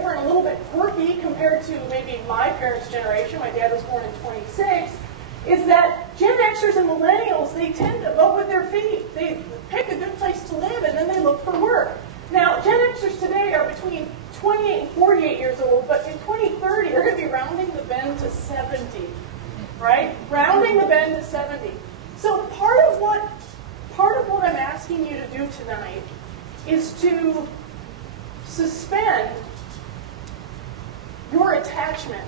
different, a little bit quirky compared to maybe my parents' generation, my dad was born in 26, is that Gen Xers and millennials, they tend to vote with their feet. They pick a good place to live and then they look for work. Now, Gen Xers today are between 28 and 48 years old, but in 2030, they're going to be rounding the bend to 70, right? Rounding the bend to 70. So part of what I'm asking you to do tonight is to suspend your attachment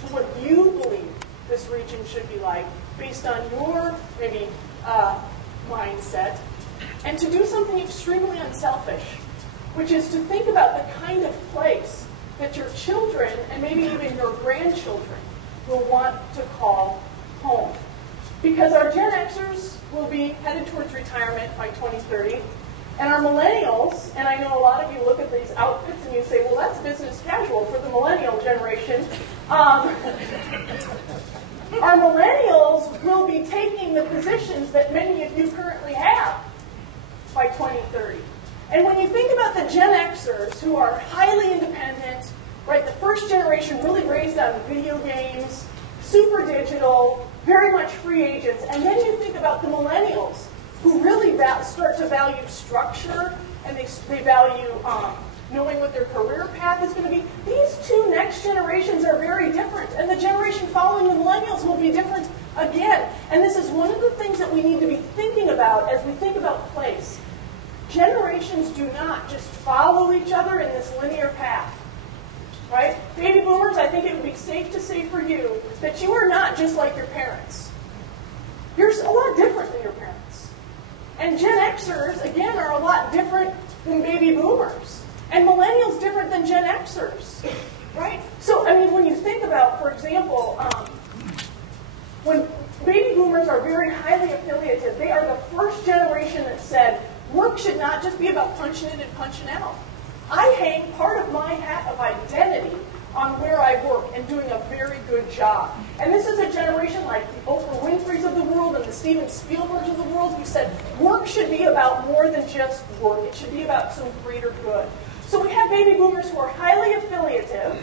to what you believe this region should be like based on your, maybe, mindset, and to do something extremely unselfish, which is to think about the kind of place that your children and maybe even your grandchildren will want to call home. Because our Gen Xers will be headed towards retirement by 2030, and our millennials, and I know a lot of you look at these outfits and you say, well, that's business casual for the millennial generation. Our millennials will be taking the positions that many of you currently have by 2030. And when you think about the Gen Xers, who are highly independent, right, the first generation really raised on video games, super digital, very much free agents, and then you think about the millennials, who really start to value structure, and they value knowing what their career path is going to be. These two next generations are very different, and the generation following the millennials will be different again. And this is one of the things that we need to be thinking about as we think about place. Generations do not just follow each other in this linear path, right? Baby boomers, I think it would be safe to say for you that you are not just like your parents. You're a lot different than your parents. And Gen Xers, again, are a lot different than baby boomers. And millennials different than Gen Xers, right? So, I mean, when you think about, for example, when baby boomers are very highly affiliated, they are the first generation that said, work should not just be about punching in and punching out. I hang part of my hat of identity on where I work and doing a very good job. And this is a generation like the Oprah Winfrey's of the world and the Steven Spielbergs of the world who said work should be about more than just work. It should be about some greater good. So we have baby boomers who are highly affiliative,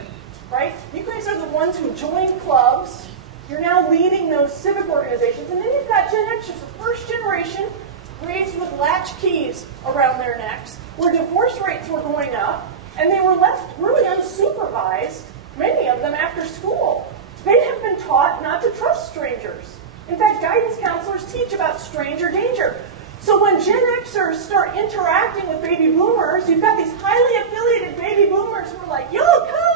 right? You guys are the ones who joined clubs. You're now leading those civic organizations. And then you've got Gen Xers, the first generation raised with latch keys around their necks, where divorce rates were going up, and they were left really unsupervised, many of them after school. They have been taught not to trust strangers. In fact, guidance counselors teach about stranger danger. So when Gen Xers start interacting with baby boomers, you've got these highly affiliated baby boomers who are like, yo,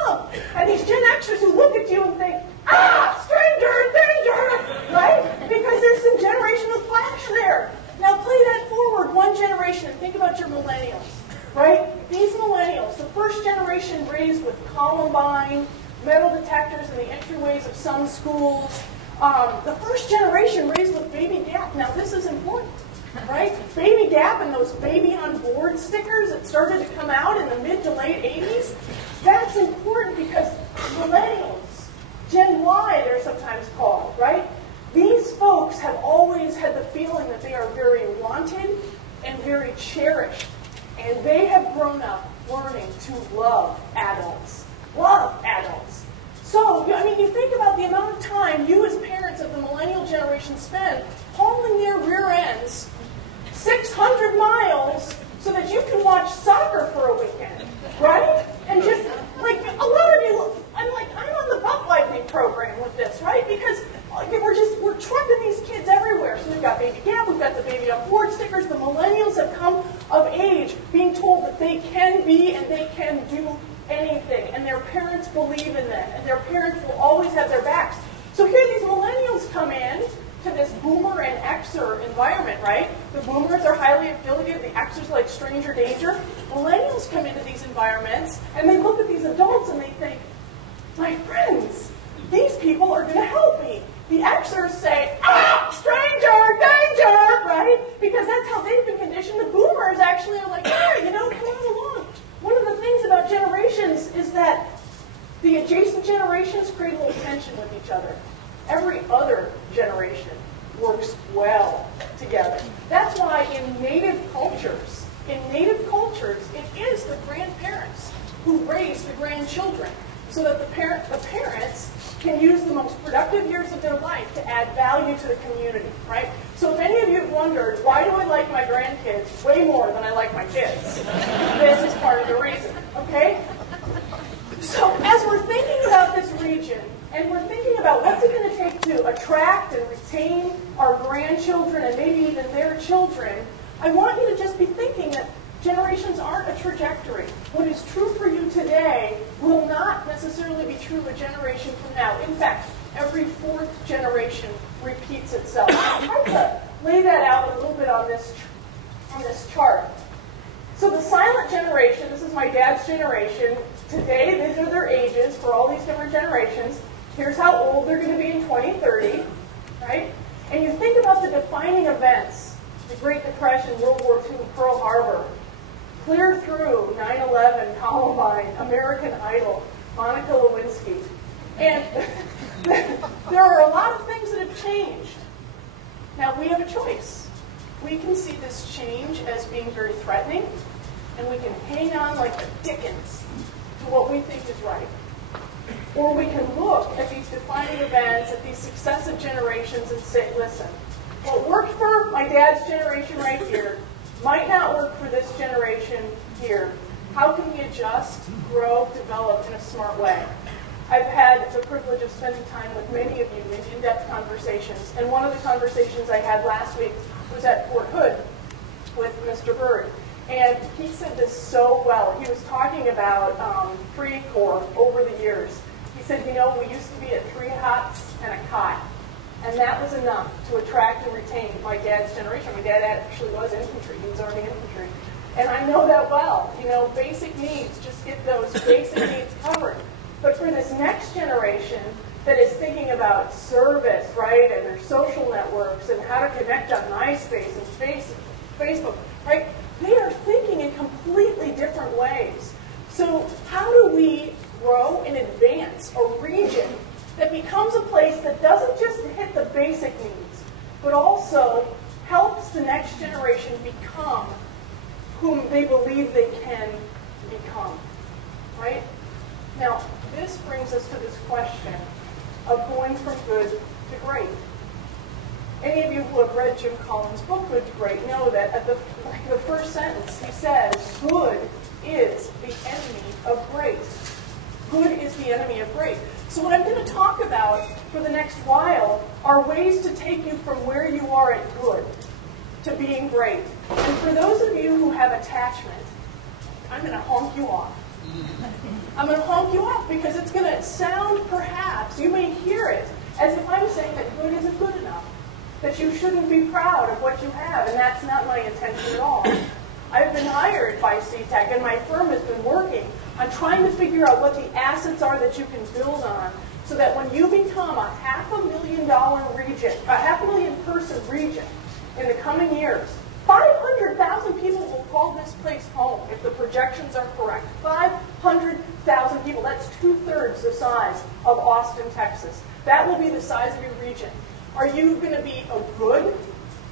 come! And these Gen Xers who look at you and think, stranger, danger! Right? Because there's some generational clash there. Now play that forward one generation and think about your millennials, right? These millennials, the first generation raised with Columbine, metal detectors in the entryways of some schools, the first generation raised with Baby Gap. Now this is important, right? Baby Gap and those baby on board stickers that started to come out in the mid to late 80s, that's important because millennials, Gen Y they're sometimes called, right? These folks have always had the feeling that they are very wanted and very cherished. And they have grown up learning to love adults. Love adults. So, I mean, you think about the amount of time you as parents of the millennial generation spend hauling their rear ends 600 miles so that you can watch soccer for a weekend, right? And just, like, a lot of you, I'm on the butt wiping program with this, right? Because we're trucking these kids everywhere. So we've got Baby Gap, we've got the baby on board stickers. The millennials have come of age being told that they can be and they can do anything. And their parents believe in that. And their parents will always have their backs. So here these millennials come in to this boomer and Xer environment, right? The boomers are highly affiliated. The Xers like stranger danger. Millennials come into these environments and they look at these adults and they think, my friends, these people are going to help me. The Xers say, stranger, danger, right? Because that's how they've been conditioned. The boomers actually are like, come on along. One of the things about generations is that the adjacent generations create a little tension with each other. Every other generation works well together. That's why in native cultures, it is the grandparents who raise the grandchildren so that the parents can use the most productive years of their life to add value to the community, right? So if any of you have wondered, why do I like my grandkids way more than I like my kids? This is part of the reason, okay? So as we're thinking about this region, and we're thinking about what's it going to take to attract and retain our grandchildren and maybe even their children, I want you to just be thinking that generations aren't a trajectory. What is true for you today will not necessarily be true a generation from now. In fact, every fourth generation repeats itself. I'll try to lay that out a little bit on this chart. So the silent generation, this is my dad's generation. Today, these are their ages for all these different generations. Here's how old they're going to be in 2030, right? And you think about the defining events, the Great Depression, World War II, Pearl Harbor, clear through 9/11, Columbine, American Idol, Monica Lewinsky. And there are a lot of things that have changed. Now, we have a choice. We can see this change as being very threatening, and we can hang on like the Dickens to what we think is right. Or we can look at these defining events, at these successive generations, and say, listen, what worked for my dad's generation right here might not work for this generation here. How can we adjust, grow, develop in a smart way? I've had the privilege of spending time with many of you in in-depth conversations, and one of the conversations I had last week was at Fort Hood with Mr. Bird. And he said this so well. He was talking about pre-Corps over the years. He said, you know, we used to be at 3 hots and a cot. And that was enough to attract and retain my dad's generation. My dad actually was infantry. He was Army infantry. And I know that well. You know, basic needs, just get those basic needs covered. But for this next generation that is thinking about service, right, and their social networks and how to connect on MySpace and Facebook, right, they are thinking in completely different ways. So how do we grow and advance a region that becomes a place that doesn't just hit the basic needs, but also helps the next generation become whom they believe they can become, right? Now, this brings us to this question of going from good to great. Any of you who have read Jim Collins' book, Good to Great, know that at the first sentence he says, good is the enemy of great. Good is the enemy of great. So what I'm going to talk about for the next while are ways to take you from where you are at good to being great. And for those of you who have attachment, I'm going to honk you off. I'm going to honk you off because it's going to sound, perhaps, you may hear it as if I'm saying that good isn't good enough, that you shouldn't be proud of what you have, and that's not my intention at all. I've been hired by CTEC, and my firm has been working on trying to figure out what the assets are that you can build on so that when you become a $500,000 region, a $500,000-person region in the coming years, 500,000 people will call this place home if the projections are correct. 500,000 people. That's 2/3 the size of Austin, Texas. That will be the size of your region. Are you going to be a good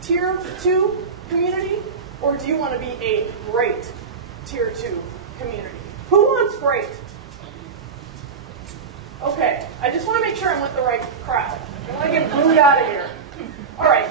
Tier 2 community, or do you want to be a great Tier 2 community? Who wants great? Okay, I just want to make sure I'm with the right crowd. I want to get booed out of here. All right.